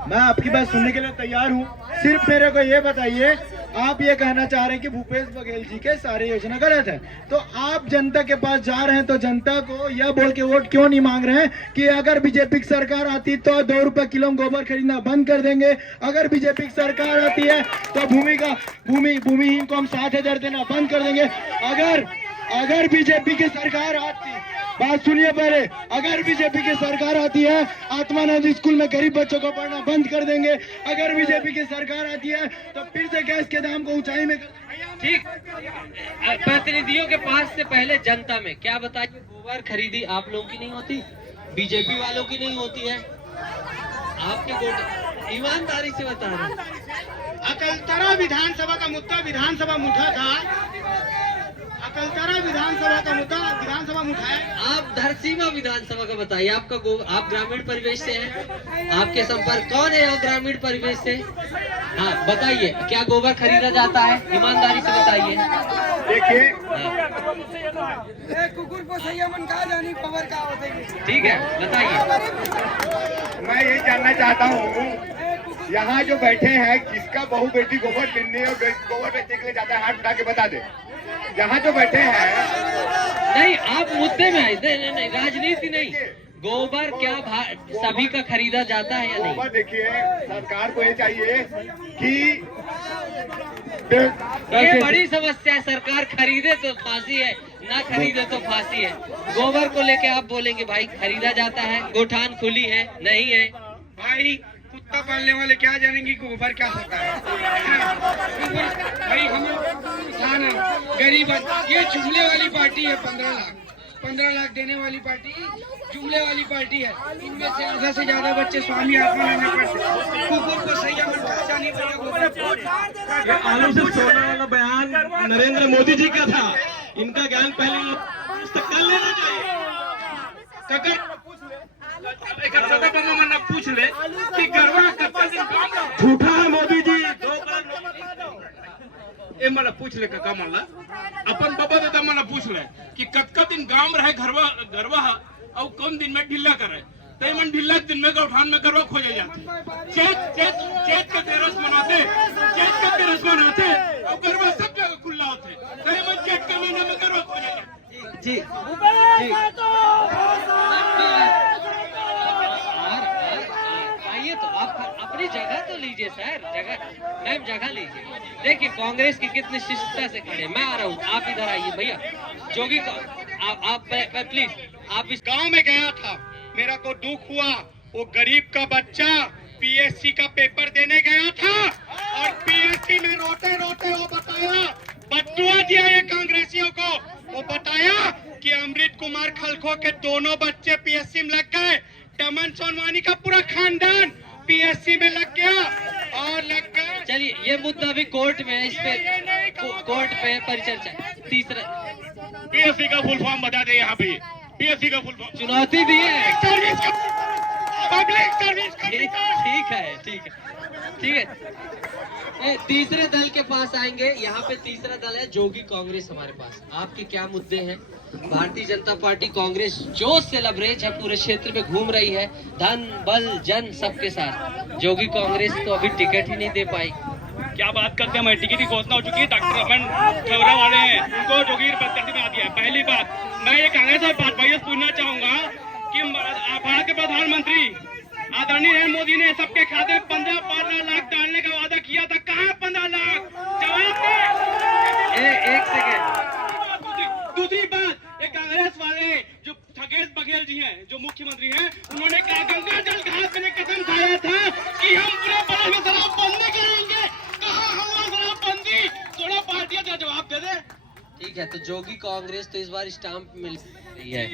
मैं आपकी बात सुनने के लिए तैयार हूँ। सिर्फ मेरे को ये बताइए, आप ये कहना चाह रहे हैं कि भूपेश बघेल जी के सारे योजना गलत है, तो आप जनता के पास जा रहे हैं तो जनता को यह बोल के वोट क्यों नहीं मांग रहे हैं कि अगर बीजेपी की सरकार आती तो 2 रुपए किलो गोबर खरीदना बंद कर देंगे, अगर बीजेपी की सरकार आती है तो भूमिहीन को हम 7,000 देना बंद कर देंगे, अगर बीजेपी की सरकार आती, बात सुनिए पहले, अगर बीजेपी की सरकार आती है आत्मानंद स्कूल में गरीब बच्चों को पढ़ना बंद कर देंगे, अगर बीजेपी की सरकार आती है तो फिर से गैस के दाम को ऊंचाई में ठीक। प्रतिनिधियों के पास से पहले जनता में क्या बताइए, गोबर खरीदी आप लोगों की नहीं होती, बीजेपी वालों की नहीं होती है? आपके वोट ईमानदारी से बता रहे हैं। अकलतरा विधानसभा का मुद्दा विधानसभा में उठा था, अकलतरा विधानसभा का मुद्दा विधानसभा में उठाया। आप धरसीमा विधानसभा का बताइए, आप ग्रामीण परिवेश से हैं, आपके संपर्क कौन है ग्रामीण परिवेश से? हाँ बताइए, क्या गोबर खरीदा जाता है? ईमानदारी से बताइए। देखिए, कुकुर को सही मन कहा जानी खबर का होते। ठीक है, बताइए। मैं ये जानना चाहता हूँ, यहाँ जो बैठे हैं किसका बहू बेटी गोबर लेने और गोबर बेचने के लिए जाता है, हाथ उठा के बता दे। यहाँ जो बैठे हैं, नहीं आप मुद्दे में आए, नहीं राजनीति नहीं, गोबर क्या सभी का खरीदा जाता है या नहीं? गोबर देखिए, सरकार को ये चाहिए कि ये बड़ी समस्या है, सरकार खरीदे तो फांसी है, ना खरीदे तो फांसी है। गोबर को लेके आप बोलेंगे भाई खरीदा जाता है, गोठान खुली है, नहीं है। भाई कुत्ता पालने वाले क्या जानेंगे गोबर क्या होता है? भाई हम किसान हैं, गरीब हैं। ये जुमले वाली पार्टी है, 15 लाख देने वाली पार्टी जुमले वाली पार्टी है। इनमें से आधा से ज्यादा बच्चे स्वामी आत्मानंद पढ़ते। कुकुर को सही नहीं भैया। ये आलू से सोने वाला बयान नरेंद्र मोदी जी का था, इनका ज्ञान पहले कर लेना चाहिए। पूछ ले कि झूठा है मोदी जी, मला पूछ ले का मला अपन बाबा दादा मला पूछ ले कि कतका दिन गांव रहे गरवा और कौन दिन में ढिल्ला करे, तय मन ढिल्ला दिन में गौठान में गरवा खोजे जाते, चेत के तेरस मनाते और गरवा सब जगह खुला होते, तय मन चेत के महीने में गरवा खोजे जाते। जी आइए तो आप अपनी जगह तो लीजिए सर, जगह लीजिए। देखिए कांग्रेस की कितनी शिष्टता से खड़े। मैं आ रहा हूँ, आप इधर आइए भैया। जोगी आप प्लीज, आप इस गांव में गया था, मेरा को दुख हुआ, वो गरीब का बच्चा पीएससी का पेपर देने गया था और पीएससी में रोते रोते वो बताया, बददुआ दिया ये कांग्रेसियों को, वो बताया कि अमृत कुमार खलखो के दोनों बच्चे पीएससी में लग गए, टमन सोनवानी का पूरा खानदान पीएससी में लग गया और लग गए। चलिए ये मुद्दा अभी कोर्ट में है, इस पे कोर्ट पे परिचर्चा। तीसरा पीएससी का फुल फॉर्म बता दे यहाँ पे, पीएससी का फुल फॉर्म। चुनौती दी है, पब्लिक सर्विस। ठीक है। तीसरे दल के पास आएंगे। यहाँ पे तीसरा दल है जोगी कांग्रेस हमारे पास। आपके क्या मुद्दे हैं? भारतीय जनता पार्टी कांग्रेस जोश से लबरेज है, पूरे क्षेत्र में घूम रही है, धन बल जन सबके साथ। जोगी कांग्रेस तो अभी टिकट ही नहीं दे पाई। क्या बात करते हैं, टिकट की घोषणा हो चुकी है, डॉक्टर रमन खबरा वाले हैं, उनको जोगी प्रत्याशी बना दिया। पहली बात मैं ये कांग्रेस और भाजपा से पूछना चाहूंगा कि भारत के प्रधानमंत्री आदरणीय नरेंद्र मोदी ने सबके खाते 15 लाख डालने का वादा किया था, कहाँ 15 लाख? जवाब दे। एक सेकेंड। दूसरी बात, ये कांग्रेस वाले जो ठगेश बघेल जी हैं, जो मुख्यमंत्री हैं, उन्होंने कहा गंगा जल घाट में कसम खाया था कि हम पूरे बड़े में शराबबंदी करेंगे। कहाँ हुआ शराबबंदी? थोड़ा पार्टियां का जवाब दे दे। ठीक है, तो जोगी कांग्रेस तो इस बार स्टाम्प में रही है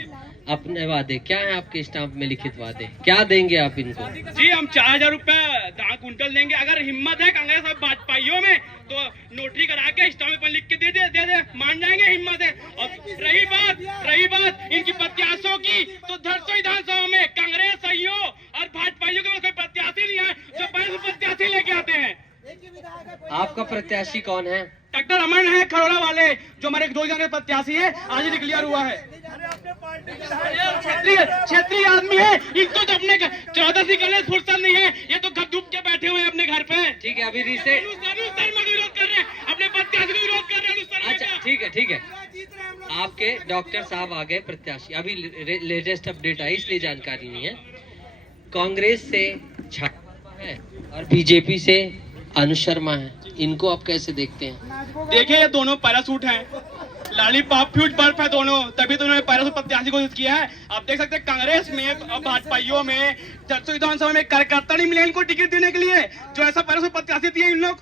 अपने वादे। क्या है आपके स्टाम्प में लिखित वादे? क्या देंगे आप इनको? जी हम 4000 रुपए 10 कुंटल देंगे। अगर हिम्मत है कांग्रेस और भाजपाइयों में तो नोटरी करा के स्टाम्प पर लिख के दे दे, मान जाएंगे, हिम्मत है। और रही बात इनकी प्रत्याशियों की, तो धरसो विधानसभा में कांग्रेस सहयोग और भाजपाइयों के पास कोई प्रत्याशी नहीं है, जो 22 प्रत्याशी लेके आते हैं। आपका प्रत्याशी कौन है? डॉक्टर अमन है खरोड़ा वाले, जो हमारे 2 जने प्रत्याशी है, आज ही डिक्लेयर हुआ है। क्षेत्रीय आदमी है, इनको तो अपने 14 सी करने फुर्सत नहीं है, ये तो घर डूब के बैठे हुए हैं अपने घर पे। ठीक है, अभी रिसेंट विरोध कर रहे हैं, अपने प्रत्याशी को विरोध कर रहे हैं। अच्छा ठीक है आपके डॉक्टर साहब आ गए प्रत्याशी, अभी लेटेस्ट अपडेट आई इसलिए जानकारी नहीं है। कांग्रेस से छाया है और बीजेपी से अनुज शर्मा है, इनको आप कैसे देखते हैं? देखिए ये दोनों पैरासूट हैं, लॉलीपॉप फ्यूज बर्फ है दोनों, तभी तो उन्होंने पैरासूट प्रत्याशी घोषित किया है। आप देख सकते हैं कांग्रेस में, भाजपाइयों में, जरसों विधानसभा में कार्यकर्ता नहीं मिले इनको टिकट देने के लिए, जो ऐसा पैरासूट प्रत्याशी दिए इन लोग।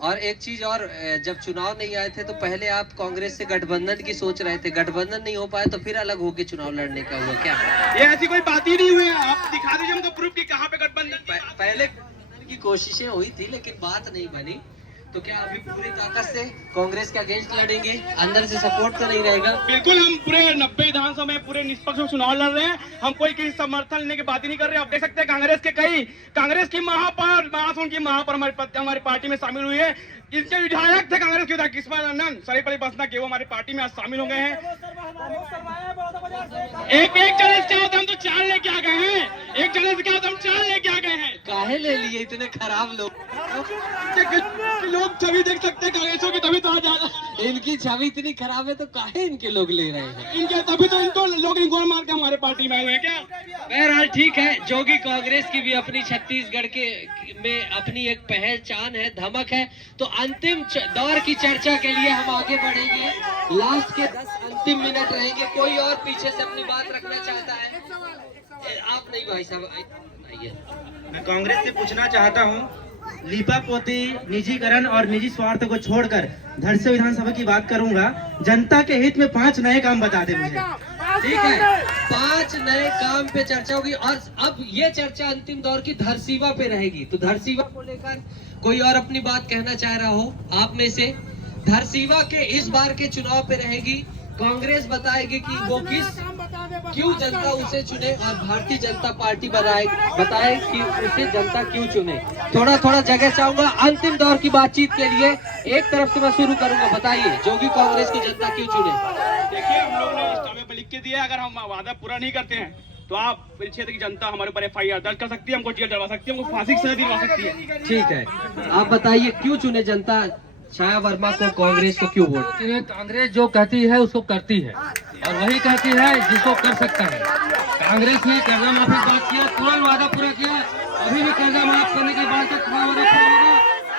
और एक चीज और, जब चुनाव नहीं आए थे तो पहले आप कांग्रेस से गठबंधन की सोच रहे थे, गठबंधन नहीं हो पाया तो फिर अलग होके चुनाव लड़ने का हुआ क्या? ये ऐसी कोई बात ही नहीं हुई है, आप दिखा दीजिए हमको प्रूफ कि कहाँ पे गठबंधन। पहले की कोशिशें हुई थी लेकिन बात नहीं बनी, तो क्या अभी पूरी ताकत से कांग्रेस के अगेंस्ट लड़ेंगे? अंदर से सपोर्ट तो नहीं रहेगा? बिल्कुल, हम पूरे 90 विधानसभा में पूरे निष्पक्ष चुनाव लड़ रहे हैं, हम कोई किसी समर्थन लेने की बात ही नहीं कर रहे। आप देख सकते हैं कांग्रेस की महासों की महापर हमारी पार्टी में शामिल हुई है। जिनके विधायक थे कांग्रेस के, किस्मत आनंद, सरीपली बसना के, वो हमारी पार्टी में आज शामिल हो गए हैं। एक चैलेंज क्या होता, हम तो 4 लेके आ गए हैं। एक चैलेंज क्या होता, हम 4 लेके आ गए हैं। काहे ले लिए इतने खराब लोग? लोग छवि देख सकते हैं कांग्रेसों की, तभी तो आ जा रहा। इनकी छवि इतनी खराब है तो काहे इनके लोग ले रहे हैं? इनके तभी तो इनको लोग इनको मार के हमारे पार्टी में आए हुए हैं क्या? बहरहाल ठीक है, जो कि कांग्रेस की भी अपनी छत्तीसगढ़ के में अपनी एक पहचान है, धमक है, तो अंतिम दौर की चर्चा के लिए हम आगे बढ़ेंगे। लास्ट के 10 अंतिम मिनट रहेंगे। कोई और पीछे से अपनी बात रखना चाहता है? आप नहीं भाई साहब, आइए। मैं कांग्रेस से पूछना चाहता हूँ, लीपा पोती, निजीकरण और निजी स्वार्थ को छोड़कर धरसी विधानसभा की बात करूंगा। जनता के हित में 5 नए काम बता दे मुझे। ठीक है, 5 नए काम पे चर्चा होगी और अब ये चर्चा अंतिम दौर की धरसीवा पे रहेगी। तो धरसीवा को लेकर कोई और अपनी बात कहना चाह रहा हो आप में से? धरसीवा के इस बार के चुनाव पे रहेगी, कांग्रेस बताएगी कि वो क्यों जनता उसे चुने और भारतीय जनता पार्टी बताए कि उसे जनता क्यों चुने। थोड़ा जगह चाहूंगा अंतिम दौर की बातचीत के लिए। एक तरफ से मैं शुरू करूंगा, बताइए जोगी कांग्रेस को जनता क्यों चुने? देखिए, हम लोग ने इस्लामिया पे लिख के दिया है, अगर हम वादा पूरा नहीं करते हैं तो आप क्षेत्र की जनता हमारे ऊपर FIR दर्ज कर सकती है, हमको जेल डलवा सकती है, हमको फांसी की सजा दिलवा सकती है। ठीक है, आप बताइए क्यों चुने जनता छाया वर्मा को, कांग्रेस को क्यों वोट? कांग्रेस जो कहती है उसको करती है और वही कहती है जिसको कर सकता है। कांग्रेस ने कर्जा माफी की बात किया, तुरंत वादा पूरा किया, अभी भी कर्जा माफ करने के बाद तक वादा पूरा होगा।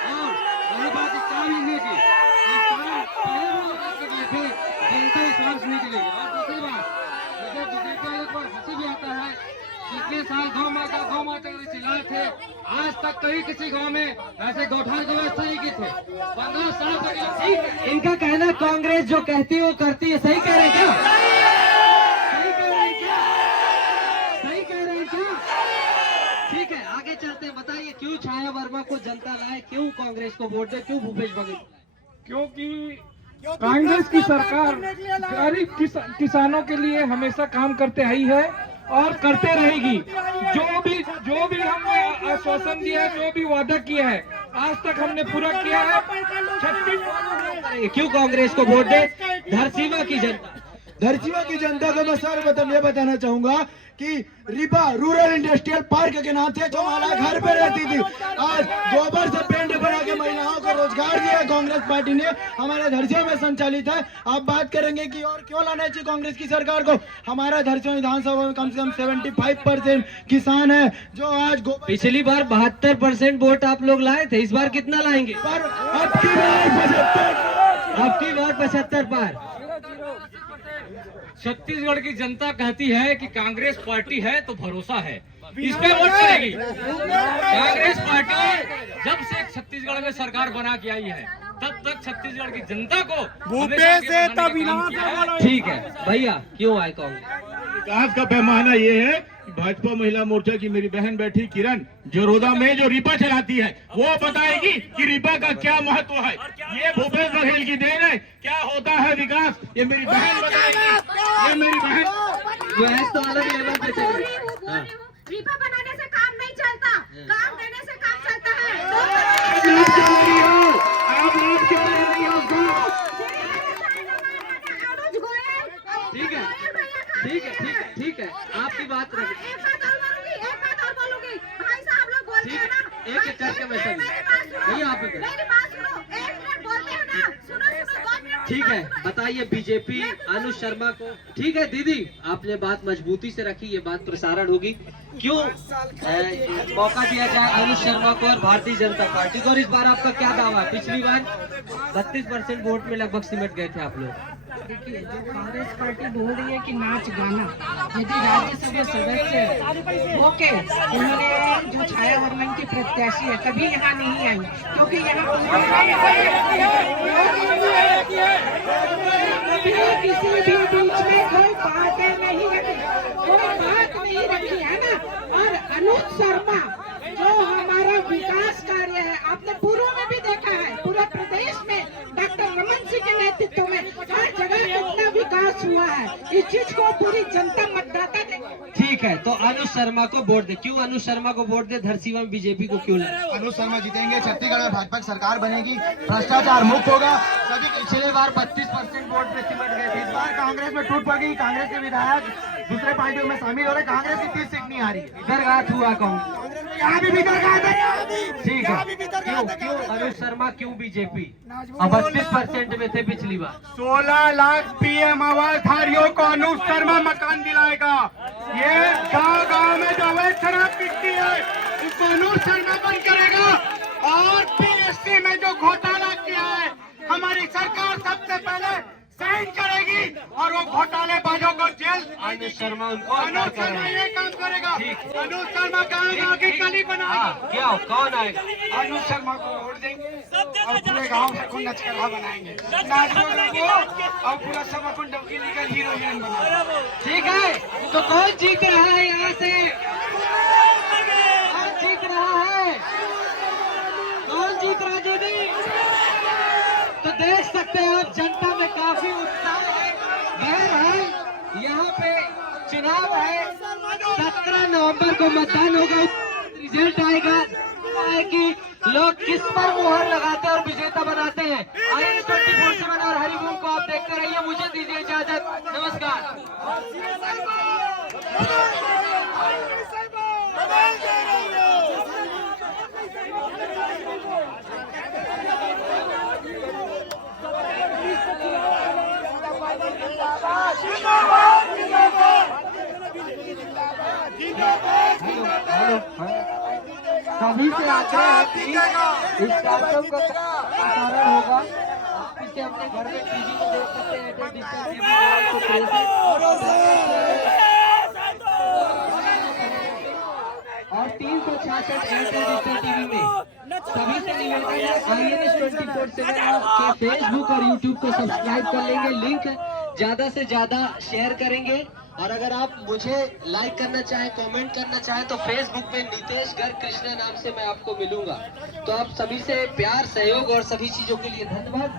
और वही बात काम ही नहीं की, जनता विश्वास नहीं करेगी। और दूसरी बात, मुझे बीजेपी वाले पर हंसी भी आता है, पिछले साल गौ माता के चिल्लाए थे, आज तक कहीं किसी गांव में ऐसे गौठान की व्यवस्था नहीं की थे। 15 साल तक इनका कहना कांग्रेस जो कहती है वो करती है, सही कह रहे हैं क्या? सही कह रहे हैं क्या? सही कह रहे हैं क्या? ठीक है, आगे चलते हैं। बताइए क्यों छाया वर्मा को जनता लाए, क्यों कांग्रेस को वोट दे, क्यों भूपेश बघेल? क्योंकि कांग्रेस की सरकार गरीब किसानों के लिए हमेशा काम करते आई है और करते रहेगी। जो भी हमने आश्वासन दिया है, जो भी वादा किया है, आज तक हमने पूरा किया है। 36 क्यों कांग्रेस को वोट दे? धरसीवा की जनता को मैं सर्वप्रथम ये बताना चाहूंगा कि रिपा रूरल इंडस्ट्रियल पार्क के नाम से जो हमारा घर पे रहती थी, आज गोबर से पेंट बना के महिलाओं को रोजगार दिया कांग्रेस पार्टी ने, हमारे धरसियों में संचालित है। आप बात करेंगे कि और क्यों लाना चाहिए कांग्रेस की सरकार को? हमारा धरसियों विधानसभा में कम से कम 75% किसान है जो आज पिछली बार 72% वोट आप लोग लाए थे, इस बार कितना लाएंगे? पर अब की बार 75 पार। छत्तीसगढ़ की जनता कहती है कि कांग्रेस पार्टी है तो भरोसा है, इस पे वोट करेगी। कांग्रेस पार्टी जब से छत्तीसगढ़ में सरकार बना के आई है, तब तक छत्तीसगढ़ की जनता को ठीक है भैया, क्यों आए कांग्रेस? विकास का पैमाना ये है कि भाजपा महिला मोर्चा की मेरी बहन बैठी किरण जरोदा में जो रिपा चलाती है, वो बताएगी कि रिपा का क्या महत्व है। ये भूपेश बघेल की देन है, क्या होता है विकास, ये मेरी बहन बताएगी। ये मेरी बहन तो अलग लेवल पे चल रही है। रिपा बनाने से काम नहीं चलता, काम देने से काम चलता है। ठीक है ठीक है ठीक है ठीक है, आपकी बात रख, एक बात और बोलूंगी भाई साहब लोग बोलते हैं ना, एक एक करके मैं समझ भैया आप भी मेरी बात सुनो, एक मिनट बोलते हैं ना, सुनो 2 मिनट। ठीक है, बताइए बीजेपी अनुज शर्मा को, ठीक है दीदी आपने बात मजबूती से रखी, ये बात प्रसारण होगी, क्यों मौका दिया जाए अनुज शर्मा को और भारतीय जनता पार्टी को। और इस बार आपका क्या दावा है? पिछली बार 32% वोट में लगभग सिमट गए थे आप लोग। देखिए, जो कांग्रेस पार्टी बोल रही है कि नाच गाना, यदि राज्यसभा सदस्य ओके, उन्होंने जो छाया वर्मन की प्रत्याशी है कभी यहाँ नहीं आई, क्योंकि यहाँ किसी भी बीच में कोई बातें नहीं रखी, कोई बात नहीं रखी है ना। और अनुज शर्मा जो हमारा विकास कार्य है, आपने पूर्व में भी देखा है, पूरे प्रदेश में डॉक्टर रमन सिंह के नेतृत्व में हर जगह कितना विकास हुआ है, इस चीज को पूरी जनता मतदाता देखेगी। ठीक है, तो अनुज शर्मा को वोट दे। क्यों अनुज शर्मा को वोट दे? धरसीवा में बीजेपी को क्यों ले? अनुज शर्मा जीतेंगे, छत्तीसगढ़ में भाजपा की सरकार बनेगी, भ्रष्टाचार मुक्त होगा। सभी पिछले बार 32% वोट में सिमट गए थे, इस बार कांग्रेस में टूट पड़ गई, कांग्रेस के विधायक दूसरे पार्टियों में शामिल हो रहे, कांग्रेस की 30 सीट नहीं आ रही। विदर्घात हुआ कांग्रेस, यहाँ भी विदर्घात है। ठीक है, क्यों अनुज शर्मा, क्यों बीजेपी? अब 32% में थे पिछली बार। 16 लाख पीएम आवास धारियों को अनुज शर्मा मकान दिलाएगा। ये गांव में जो अवैध शराब बिकती है उसको अनुज शर्मा बंद करेगा। और पीएससी में जो घोटाला किया है हमारी सरकार सबसे पहले साइन करेगी और वो घोटालेबाजों को जेल। अनुज शर्मा उनको अनुज शर्मा ये काम करेगा। अनुज शर्मा गाँव की गली बनाएगा। क्या कौन आएगा? अनुज शर्मा को वोट देंगे और पूरे गांव को नचकला बनाएंगे, नाचों को और पूरा सब को डबकी लेकर हीरो हीरोइन बनाएंगे। ठीक है, तो कौन जीत रहा है यहाँ से? कौन जीत रहा है? कौन जीत रहा है दीदी? तो देख सकते हैं आप, जनता में काफी उत्साह है, गैर है। यहाँ पे चुनाव है, 17 नवंबर को मतदान होगा, रिजल्ट आएगा है कि लोग किस पर मुहर लगाते हैं और विजेता बनाते हैं। IAS 24/7 और हरिबूम को आप देखते रहिए। मुझे दीजिए इजाजत, नमस्कार। सभी से आग्रह है कि इस कार्यक्रम का प्रसारण होगा, आप इसे अपने घर में टीवी में देख सकते हैं, डिजिटल टीवी को प्रेजेंट और 366 एयरटेल डिजिटल टीवी में। सभी से निवेदन है, IAS 24/7 के फेसबुक और यूट्यूब को सब्सक्राइब कर लेंगे, लिंक ज्यादा से ज्यादा शेयर करेंगे। और अगर आप मुझे लाइक करना चाहें, कमेंट करना चाहें तो फेसबुक पे नीतेश गर्ग कृष्णा नाम से मैं आपको मिलूंगा। तो आप सभी से प्यार, सहयोग और सभी चीजों के लिए धन्यवाद।